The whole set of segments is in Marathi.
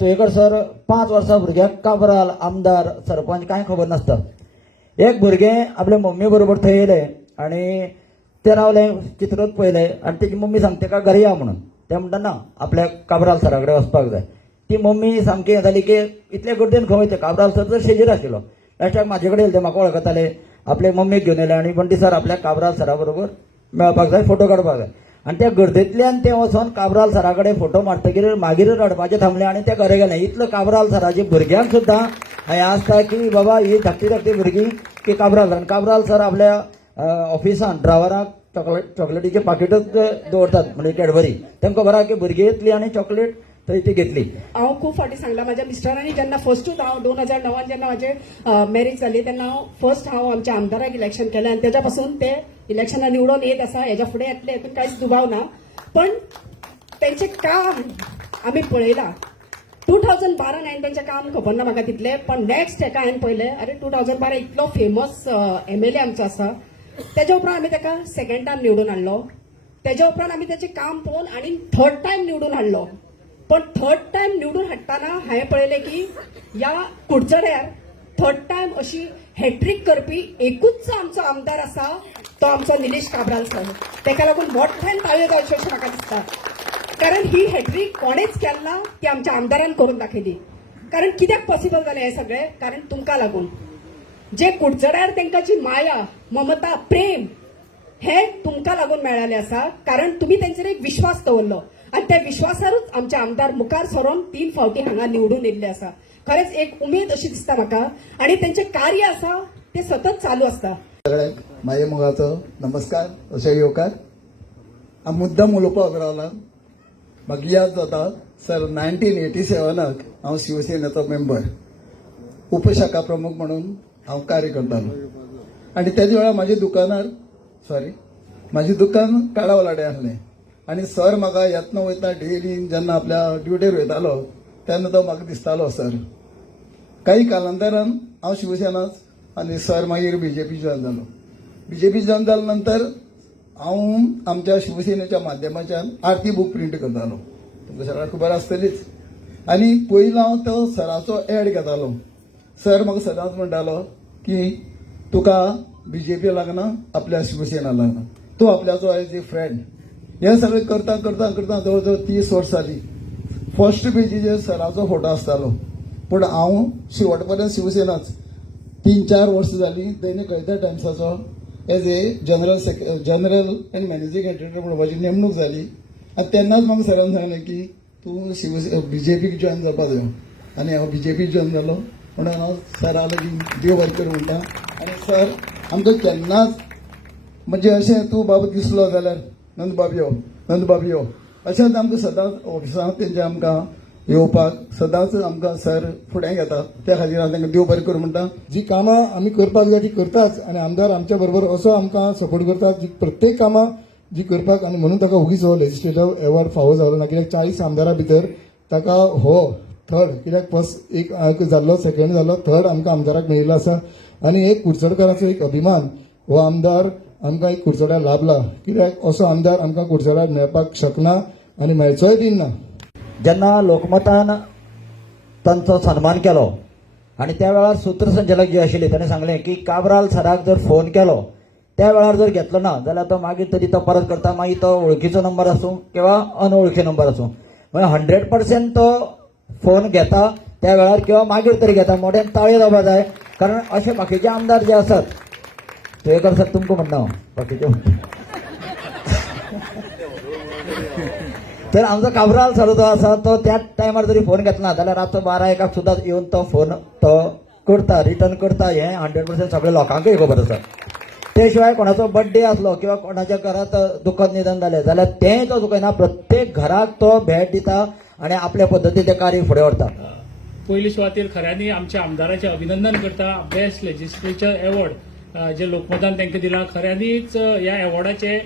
तुयेकर सर पांच वर्सां भुरग्याक काबराल आमदार सरपंच कांय खबर नासता. एक भुरगें आपल्या मम्मी बरोबर थंय येयलें आनी ते रावलें चित्रत पळयलें आनी तेजी मम्मी सांगता ताका घरा या म्हणून. ते म्हणटा ना आपल्या काबराल सरा कडेन वचपाक जाय ती मम्मी सामकी हें जाली की इतले गर्देन खंय वयता काबराल सर तर शेजीर आशिल्लो लास्टाक म्हाजे कडेन येयले ते म्हाका वळखताले आपले मम्मीक घेवन येयले आनी बंटी सर आपल्या काबराल सरा बरोबर मेळपाक जाय फोटो काडपाक जाय. आनी त्या गर्देंतल्यान ते वचोन काबराल सरा कडेन फोटो मारतकीर मागीर रडपाचें थांबलें आनी ते घरा गेले इतलो काब्राल सराचे भुरग्यांक सुद्दां हें आसता की बाबा ही धाकटी धाकटी भुरगीं की काबराल आनी काबराल सर आपल्या ऑफिसान ड्रायव्हराक चॉकलेट चॉकलेटीचे पाकिटच दवरतात म्हणजे कॅडबरी तांकां आहा की भुरगीं येतली आनी चॉकलेट थंय ती घेतली. हांव खूब फाटी सांगला माझ्या मिस्टरांनी जेन्ना फर्स्टूच हांव दोन हजार णवान जेन्ना माझे मॅरेज जाली तेन्ना हांव फर्स्ट हांव आमच्या आमदाराक इलेक्शन केलें आनी तेज्या पासून ते इलेक्शनां निवडून येत आसा हेज्या फुडें येतले हेतून कांयच दुबाव ना. पण तेंचें काम आमी पळयलां टू थावजंड बारान हांवें तेंचें काम खबर ना म्हाका तितलें पण नेक्स्ट हेका हांवें पळयलें अरे टू थावजंड बारा इतलो फेमस एम एल ए आमचो आसा तेज्या उपरांत आमी तेका सेकंड टायम निवडून हाडलो तेज्या उपरांत आमी तेचें काम पळोवन आनी थर्ड टायम निवडून हाडलो पण थर्ड टाइम निवडून हाडटाना हांवें पळयलें की ह्या कुडचड्यार थर्ड टाइम अशी हॅट्रीक करपी एकूच आमचो आमदार आसा तो आमचो निलेश काब्राल सर. तेका लागून मोठ्यान ताळयो जावच्यो अशें म्हाका दिसता कारण ही हॅट्रीक कोणेच केन्ना ती आमच्या आमदारान करून दाखयली. कारण कित्याक पॉसिबल जालें हें सगळें? कारण तुमकां लागून. जे कुडचड्यार तांकां जी माया ममता प्रेम हे तुमकां लागून मेळ्ळेलें आसा कारण तुमी तेंचेर एक विश्वास दवरलो आनी त्या विश्वासारूच आमचे आमदार मुखार सरोन तीन फावटी हांगा निवडून येल्ले आसा. खरेंच एक उमेद अशी दिसता म्हाका. आनी तेंचें कार्य आसा ते सतत चालू आसता. सगळ्यांक माझ्या मुगाचो नमस्कार अशें येवकार. हांव मुद्दम उलोवपाक रावला. म्हाका याद जाता सर नायन्टीन एटी सेवनाक हांव शिवसेनेचो मेंबर उपशाखा प्रमुख म्हणून हांव कार्य करतालो. आनी तेजे वेळार माझ्या दुकानार सॉरी म्हाजें दुकान काळावलाडे आसलें. आनी सर म्हाका येतना वयता डेली जेन्ना आपल्या ड्युटीर वयतालो तेन्ना तो म्हाका दिसतालो सर. काही कालांतरान हांव शिवसेनाच आनी सर मागीर बी जे पी जॉयन जालो पी जॉयन जाले नंतर हांव आमच्या शिवसेनेच्या माध्यमाच्यान आरती बूक प्रिंट करतालो तुमकां सगळ्यांक खबर आसतलीच आनी पयलो हांव तो सराचो एड घेतालो सर म्हाका सदांच म्हणटालो की तुका बी जे पी लागना आपल्या शिवसेना लागना. तूं आपल्याचो एज ए फ्रेंड हें सगळें करता करता करता जवळ जवळ तीस वर्सां जाली फर्स्ट पेजीचेर सराचो फोटो आसतालो पूण हांव शेवट पर्यंत शिवसेनाच. तीन चार वर्सां जालीं दैनिक गोंयकार टायम्साचो as a general sec general आनी मॅनेजींग एडिटर म्हणून म्हजी नेमणूक जाली आनी तेन्नाच म्हाका सरान सांगलें की तूं शिवसे बीजेपीक जॉयन जावपा जायो आनी हांव बीजेपीक जॉयन जालो म्हणून हांव सरा लागीं देव बरें कर म्हणटा आनी सर आमकां केन्नाच म्हणजे अशें तूं बाबा दिसलो जाल्यार नंदबाब यो हो, नंदबाब यो हो. अशेंच हो, आमकां सदांच ऑफिसांत तेंचे आमकां येवपाक सदांच आमकां सर फुडें घेता त्या खातीर हांव तांकां देव बरें करूं म्हणटा. जी कामां आमी करपाक जाय ती करताच आनी आमदार आमच्या बरोबर असो आमकां सपोर्ट करता जी प्रत्येक कामां जी करपाक आनी म्हणून ताका उगीच हो लेजिस्लेटिव्ह एवॉर्ड फावो जालो ना. कित्याक चाळीस आमदारां भितर ताका हो थर्ड कित्याक फर्स्ट एक जाल्लो सेकंड जाल्लो थर्ड आमकां आमदाराक मेळिल्लो आसा. आनी एक कुडचडकाराचो एक अभिमान हो आमदार आमकां एक कुडचड्यार लाभला. कित्याक? असो आमदार आमकां कुडचड्यार मेळपाक शकना आनी मेळचोय बीन ना. जेन्ना लोकमतान तांचो सन्मान केलो आनी त्या वेळार सूत्रसंचालक जे आशिल्ले ताणें सांगलें की काबराल सराक जर फोन केलो त्या वेळार जर घेतलो ना जाल्यार तो मागीर तरी तो परत करता मागीर तो वळखीचो नंबर आसूं किंवा अनवळखी नंबर आसूं. म्हणजे हंड्रेड पर्सेंट तो फोन घेता त्या वेळार किंवा मागीर तरी घेता मोठ्यान ताळयो जावपा जाय कारण अशे बाकीचे आमदार जे आसात तुवेकर सर तुमकां म्हणना हांव हो, बाकीचे तर आमचो काबराल सर जो आसा तो त्याच टायमार जरी फोन घेतला जाल्यार रातचो बारा एकाक सुद्दां येवन तो फोन तो करता रिटर्न करता हें हंड्रेड पर्सेंट सगळ्या लोकांकूय खबर आसा ते शिवाय कोणाचो बर्थडे आसलो किंवा कोणाच्या घरात दुखद निधन जालें जाल्यार तेंय तो चुकयना प्रत्येक घराक तो भेट दिता आनी आपल्या पद्धतीन ते कार्य फुडें व्हरता पयली सुवातेर खऱ्यांनी आमच्या आमदाराचें अभिनंदन करता बेस्ट लेजिस्लेचर एवॉर्ड जे लोकमतान तांकां दिला खऱ्यांनीच ह्या एवॉर्डाचे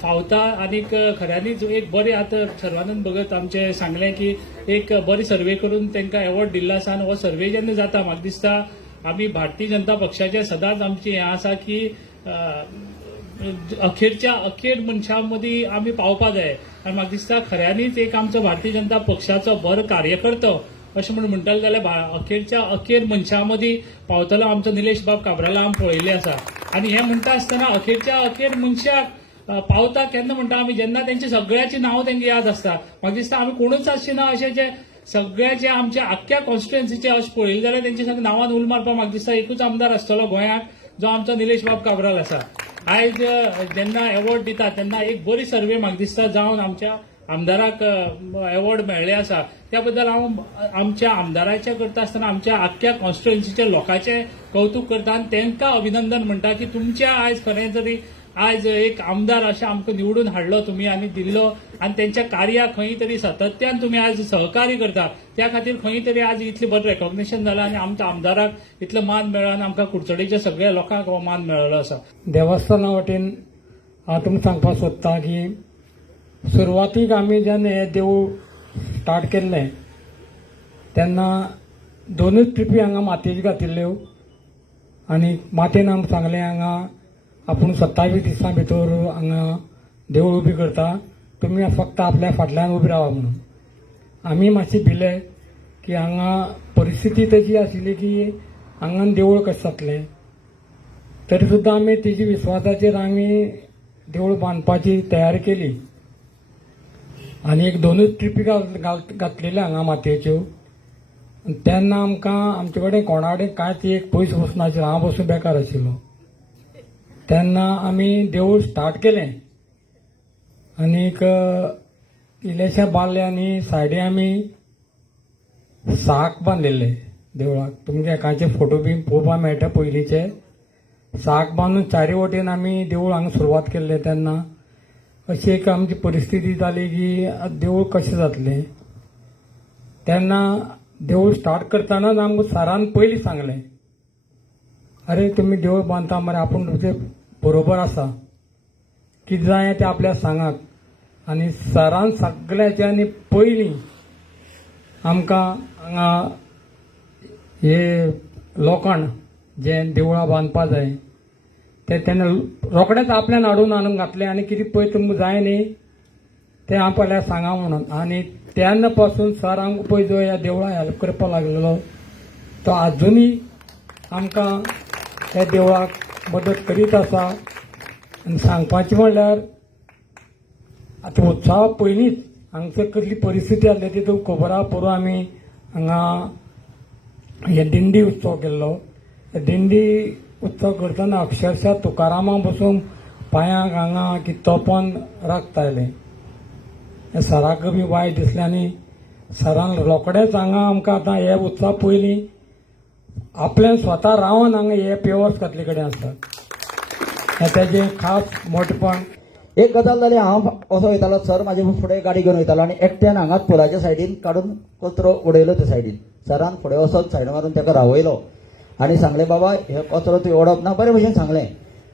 फावता आनीक खऱ्यांनीच एक बरें आतां सर्वानंद भगत आमचे सांगलें की एक बरी सर्वे करून तांकां एवॉर्ड दिल्लो आसा आनी हो सर्वे जेन्ना जाता म्हाका दिसता आमी भारतीय जनता पक्षाचे सदांच आमची हें आसा की अखेरच्या अखेर मनशां मदीं आमी पावपा जाय. आनी म्हाका दिसता खऱ्यांनीच एक आमचो भारतीय जनता पक्षाचो बरो कार्यकर्तो अशें म्हणून म्हणटाले जाल्यार भा- अखेरच्या अखेर मनशा मदीं पावतलो आमचो निलेश बाब काब्राला आमी पळयल्ले आसा आनी हें म्हणटा आसतना अखेरच्या अखेर मनशाक पावता केन्ना म्हणटा आमी जेन्ना तेंची सगळ्याची नांव तेंकां याद आसता म्हाका दिसता आमी कोणूच आसचे ना अशें जे सगळ्याचे आमच्या आख्ख्या कॉन्स्टिट्युएन्सीचे अशें पळयलें जाल्यार तेंचे संग नांवान उल मारपाक म्हाका दिसता एकूच आमदार आसतलो गोंयांत जो आमचो निलेश बाब काब्राल आसा आयज जेन्ना एवॉर्ड दिता तेन्ना एक बरी सर्वे म्हाका दिसता जावन आमच्या आमदाराक एवॉर्ड मेळ्ळे आसा त्या बद्दल हांव आमच्या आमदाराच्या करता आसतना आमच्या आख्ख्या कॉन्स्टिट्युएन्सीच्या लोकांचे कौतुक करता आनी तांकां अभिनंदन म्हणटा की तुमच्या आयज खरें तरी आयज एक आमदार अशें आमकां निवडून हाडलो तुमी आनी दिल्लो आनी तेंच्या कार्याक खंय तरी सातत्यान तुमी आयज सहकार्य करता त्या खातीर खंय तरी आज इतलें बरें रेकॉग्नेशन जालां आनी आमच्या आमदाराक इतलो मान मेळ्ळो आनी आमकां कुडचडेच्या सगळ्या लोकांक हो मान मेळ्ळो आसा देवस्थाना वटेन हांव तुमकां सांगपाक सोदतां की सुरवातीक आमी जेन्ना हें देवूळ स्टार्ट केल्लें तेन्ना दोनच ट्रिपी हांगा मातयेच्यो घातिल्ल्यो हो. आनी मातयेन आमकां सांगलें हांगा आपूण सत्तावीस दिसां भितर हांगा देवूळ उबी करता तुमी फक्त आपल्या फाटल्यान उबी रावा म्हणून. आमी मातशें भिले की हांगा परिस्थिती तशी आशिल्ली की हांगा देवूळ कशें जातलें तरी सुद्दां आमी तेजी विस्वासाचेर आमी देवूळ बांदपाची तयारी केली. आनी एक दोनूच ट्रिपी घातलेल्यो हांगा मातयेच्यो तेन्ना आमकां आमचे कडेन कोणा कडेन कांयच एक पयस वचनाशिल्लो हांव बसून बेकार आशिल्लो तेन्ना आमी देवूळ स्टार्ट केलें. आनीक इल्लेशें बांदलें आनी सायडीन आमी साक बांदिल्ले देवळाक तुमकां एकाचे फोटो बी पळोवपाक मेळटा पयलींचे साक बांदून चारी वटेन आमी देवूळ हांगा सुरवात केल्लें तेन्ना अशी एक आमची परिस्थिती जाली की देवूळ कशें जातलें? तेन्ना देवूळ स्टार्ट करतानाच आमकां सरान पयलीं सांगलें. अरे तुमी देवूळ बांदता मरे आपूण तुमचे बरोबर आसा कितें जाय तें आपल्याक सांगात. आनी सरान सगळ्याचे आनी पयलीं आमकां हांगा हे लोकांड जे देवळां बांदपा जाय ते तेन्ना रोखडेंच आपल्यान हाडून हाडून घातलें आनी कितें पळय तुमकां जाय न्ही तें आपल्याक सांगा म्हणून. आनी तेन्ना पासून सर आमकां पळय जो ह्या देवळां हेल्प करपाक लागलेलो. तो आजुनूय आमकां त्या देवळाक मदत करीत आसा आनी सांगपाचें म्हणल्यार आतां उत्सवा पयलींच हांगसर कसली परिस्थिती आसली ती तुमकां खबर आहा पुरो आमी हांगा हे दिंडी उत्सव केल्लो. दिंडी उत्सव करतना अक्षरशः तुकारामा बसून पांयांक हांगा की तोपोन राखता आयलें हे सराक बी वायट दिसलें आनी सरान रोखडेंच हांगा आमकां आतां हे उत्सव पयलीं. आपल्यान स्वता रावन हांगा हे पेवर्स घातले कडेन आसतात. हे तेजें खास मोठेपण. एक गजाल जाली हांव असो वयतालो सर म्हाजे फुडें गाडी घेवन वयतालो आनी एकट्यान हांगाच पुलाच्या सायडीन काडून कचरो उडयलो त्या सायडीन. सरान फुडें वचोन सायड मारून ताका रावयलो. आनी सांगलें बाबा हे कचरो तुवें ओडप ना बरे भशेन सांगलें.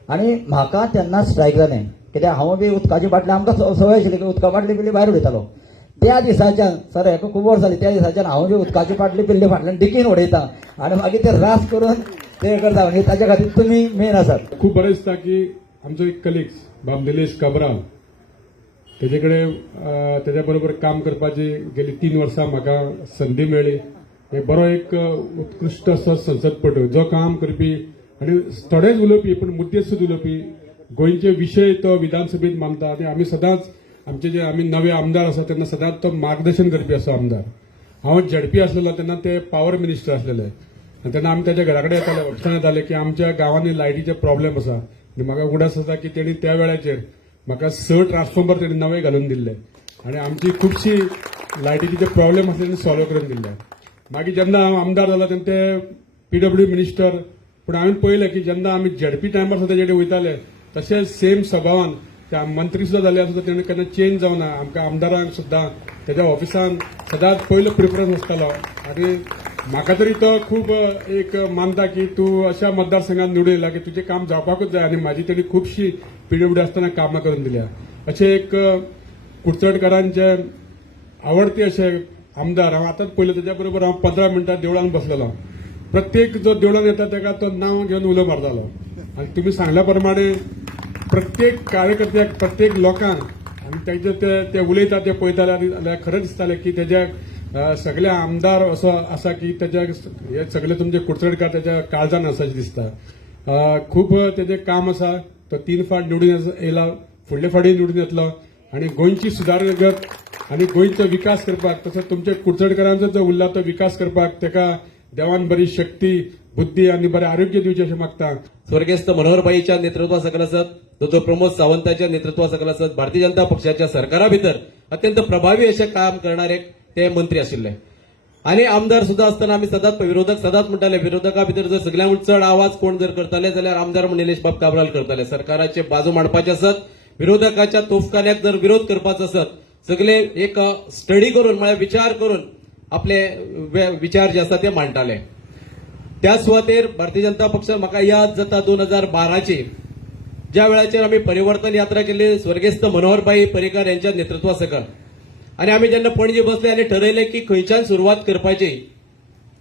आनी म्हाका तेन्ना स्ट्रायक जालें कित्याक हांव बी उदकाची बाटली आमकां सवय आशिल्ली की उदका बाटली पिल्ली भायर उडयतालो. त्या दिसाच्यान सर हेका खूब वर्स जाली त्या दिसाच्यान हांव बी उदकाची बाटली पिल्ली फाटल्यान डिकीन उडयता. आनी मागीर ते रास करून ते करता. म्हणजे ताच्या खातीर तुमी मेन आसात. खूब बरें दिसता की आमचो एक कलिग्स बाब निलेश तेजे कडेन तेज्या बरोबर काम करपाची गेली तीन वर्सां म्हाका संदी मेळ्ळी बरो एक उत्कृश्ट असो संसदपटू जो काम करपी आनी थोडेच उलोवपी पूण मुद्देसूद उलोवपी. गोंयचे विशय तो विधानसभेत मांडटा आनी आमी सदांच आमचे जे आमी नवे आमदार आसा तेन्ना सदांच तो मार्गदर्शन करपी असो आमदार. हांव झडपी आसलेलो तेन्ना ते पॉवर मिनिस्टर आसलेले. आनी तेन्ना आमी तेज्या घरा कडेन येताले वचना येताले की आमच्या गांवांनी लायटीचे प्रॉब्लेम आसा आनी म्हाका उगडास आसा की तेणी त्या वेळाचेर म्हाका स ट्रान्सफॉर्मर तेणी नवे घालून दिल्ले. आनी आमची खुबशी लायटीचे जे प्रॉब्लेम आसले तेणी सॉल्व करून दिल्ले. मागीर जेन्ना हांव आमदार जालो तेन्ना ते पीडब्ल्यू मिनिस्टर पूण हांवें पळयलें की जेन्ना आमी जेडपी टायमार सुद्दां जेडे कडेन वयताले तशेंच सेम सभावान त्या मंत्री सुद्दां जाले सुद्दां तेणें केन्ना चेंज जावना आमकां आमदारांक सुद्दां तेज्या ऑफिसान सदांच पयलो प्रिफरन्स आसतालो आनी म्हाका तरी तो खूब एक मानता की तूं अशा मतदारसंघात निवडून येयला की तुजें काम जावपाकूच जाय आनी म्हाजी तेणी खुबशी पीडब्ल्यू आसतना कामां करून दिल्या. अशें एक कुडचडकारांचे आवडते अशें आमदार हांव आतांच पयलें तेज्या बरोबर हांव पंदरा मिनटां देवळान बसलेलो. प्रत्येक जो देवळान येता ताका तो नांव घेवन उलो मारतालो आनी तुमी सांगल्या प्रमाणे प्रत्येक कार्यकर्त्याक प्रत्येक लोकांक आनी तेजे ते ते उलयता ते पळयताले आनी जाल्यार खरें दिसतालें की तेज्या सगळे आमदार असो आसा की त्याच्या हे सगळे तुमचे कुडचडकार त्याच्या काळजान आसाचे दिसता खूब खूप काम आसा तो तीन फाट निवडून येला येयला फुडले फाटी निवडून येतलो. आणि गोंयची सुधारगत आणि गोंयचो विकास करपाक तसोच तुमच्या कुडचडकरांचो जो उरला तो विकास करपाक तेका देवान बरी शक्ती बुद्धी आणि बरें आरोग्य दिवचें अशें मागता. स्वर्गस्थ मनोहरबाईच्या नेतृत्वा सकल असत दोतोर प्रमोद सावंताच्या नेतृत्वा सकल असत भारतीय जनता पक्षाच्या सरकारा भितर अत्यंत प्रभावी असे काम करणारे ते मंत्री आशिल्ले. आणि आमदार सुद्धा असताना आम्ही सदांच विरोधक सदांच म्हणटाले विरोधका भितर जर सगळ्यांत चड आवाज कोण जर करताले जाल्यार आमदार म्हण निलेश बाब काब्राल करताले. सरकाराचे बाजू मांडपाचे असत विरोधकाच्या तोफखान्याक जर विरोध करपाचो असत सगळे एक स्टडी करून म्हळ्यार विचार करून आपले वे- विचार जे आसा ते मांडटाले त्या सुवातेर भारतीय जनता पक्ष म्हाका याद जाता दोन हजार बाराची. ज्या वेळाचेर आम्ही परिवर्तन यात्रा केली स्वर्गेस्त मनोहरभाई पर्रीकर यांच्या नेतृत्वा सकल आणि आम्ही जेन्ना पणजे बसले आनी ठरयलें की खंयच्यान सुरवात करपाची.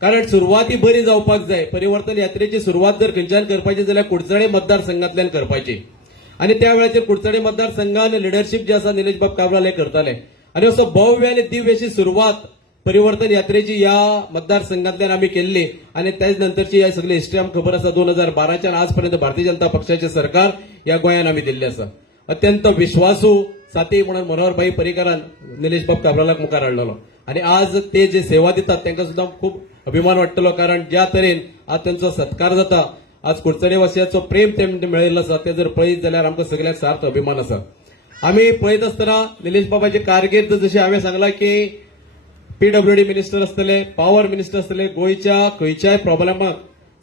कारण सुरवात ही बरी जावपाक जाय परिवर्तन यात्रेची सुरवात जर खंयच्यान करपाची जाल्यार कुडचडे मतदारसंघातल्यान करपाची. आणि त्या वेळाचेर कुडचडे मतदारसंघान लिडरशीप जे आसा निलेश बाब काब्राल हे करताले. आणि असो भव्य आणि दिव्य अशी सुरवात परिवर्तन यात्रेची या मतदारसंघातल्यान आम्ही केल्ली. आणि त्याच नंतरची या सगळी हिस्ट्री आमकां खबर आसा दोन हजार बाराच्या आजपर्यंत भारतीय जनता पक्षाचे सरकार या गोंयान आमी दिल्ले आसा अत्यंत विश्वासू साथी म्हणून मनोहरभाई परिकरान निलेश बाब काब्रालाक मुखार हाडलेलो. आणि आज ते जे सेवा दितात तांकां सुद्दां खूप अभिमान वाटतलो कारण ज्या तरेन आज त्यांचा सत्कार जाता आज कुडचडेवासियांचं प्रेम तेमकां मेळिल्लो आसा ते जर पळयत जाल्यार आमकां सगळ्याक सार्थ अभिमान आसा आम्ही पळयत आसतना निलेश बाबाची कारकीर्द जशी हांवें सांगला की पीडब्ल्यूडी मिनिस्टर असतले पॉवर मिनिस्टर असतले गोंयच्या खंयच्याय प्रॉब्लेमाक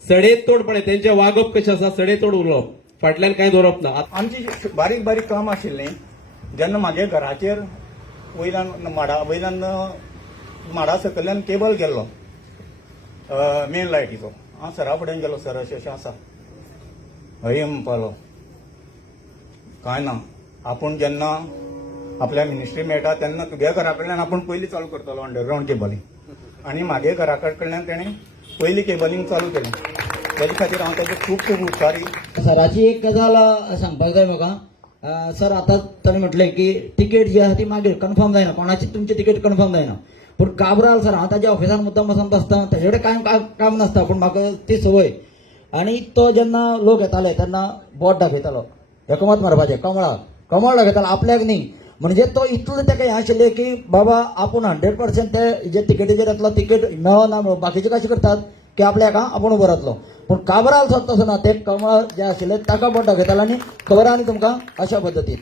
सडेतोडपणे त्यांचे वागप कशें आसा सडेतोड उलोवप फाटल्यान कांय दवरप ना आमची बारीक बारीक काम आशिल्लीं जेन्ना म्हागे घराचेर वयल्यान माडा वयल्यान माडा सकयल्यान केबल गेल्लो मेन लायटीचो हांव सरा फुडें गेलो सर अशें अशें आसा हय म्हणपालो कांय ना आपूण जेन्ना आपल्या मिनिस्ट्री मेळटा तेन्ना तुगे घरा कडल्यान आपूण पयलीं चालू करतलो अंडरग्रावंड केबलींग आनी म्हागे घरा कडल्यान तेणें पयलीं केबलींग चालू केलें. तेजे खातीर हांव तेजो खूब खूब उपकारी. सराची एक गजाल सांगपाक जाय म्हाका सर आता ताणें म्हटलें की तिकेट जी आहा ती मागीर कन्फर्म जायना कोणाची तुमची तिकेट कन्फर्म जायना पूण काबराल सर हांव ताज्या ऑफिसान मुद्दाम बसून बसता ताचे कडेन कांय काम- काम नासता. पूण म्हाका ती संवय. आनी तो जेन्ना लोक येताले तेन्ना बोट दाखयतालो एकोमत मारपाचें कमळाक कमळ दाखयतालो आपल्याक न्ही म्हणजे तो इतलो ताका हें आशिल्लें की बाबा आपूण हंड्रेड पर्सेंट ते जे तिकेटीचेर येतलो तिकेट मेळना मेळो बाकीचे कशें करतात की आपल्याक हां आपूण उबो रावतलो पूण काबराल सर तसो ना ते कमळ जे आशिल्ले ताका बोट दाखयतालो आनी खबर आनी तुमकां अशा पद्दतीन